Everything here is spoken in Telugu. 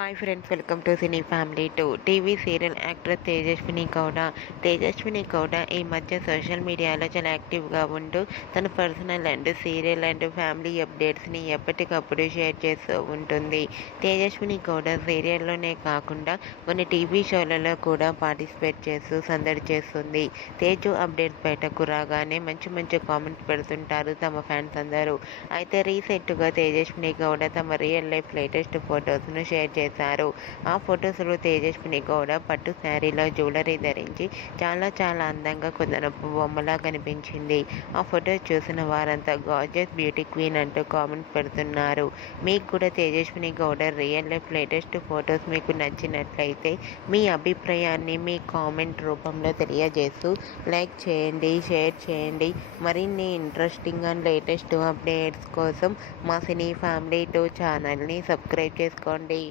Hi friends, welcome to cine family two. TV serial actress Tejaswini Gowda. Tejaswini Gowda ఈ మధ్య సోషల్ మీడియాలో చాలా యాక్టివ్గా ఉంటూ తన personal and serial and family అప్డేట్స్ని ఎప్పటికప్పుడు షేర్ చేస్తూ ఉంటుంది. తేజస్విని గౌడ సీరియల్లోనే కాకుండా కొన్ని టీవీ షోలలో కూడా పార్టిసిపేట్ చేస్తూ సందడి చేస్తుంది. తేజు అప్డేట్స్ బయటకు రాగానే మంచి మంచి కామెంట్స్ పెడుతుంటారు తమ ఫ్యాన్స్ అందరూ. అయితే రీసెంట్గా తేజస్విని గౌడ తమ రియల్ లైఫ్ లేటెస్ట్ ఫొటోస్ను షేర్ చేశారు. ఆ ఫొటోస్లో తేజస్విని గౌడ పట్టు శారీలో జ్యువెలరీ ధరించి చాలా అందంగా కుదరపు బొమ్మలా కనిపించింది. ఆ ఫొటోస్ చూసిన వారంతా గార్జియస్ బ్యూటీ క్వీన్ అంటూ కామెంట్స్ పెడుతున్నారు. మీకు కూడా Tejaswini Gowda real life latest photos మీకు నచ్చినట్లయితే మీ అభిప్రాయాన్ని మీ కామెంట్ రూపంలో తెలియజేస్తూ లైక్ చేయండి, షేర్ చేయండి. మరిన్ని ఇంట్రెస్టింగ్ అండ్ లేటెస్ట్ అప్డేట్స్ కోసం మా సినీ ఫ్యామిలీ 2 ఛానల్ని సబ్స్క్రైబ్ చేసుకోండి.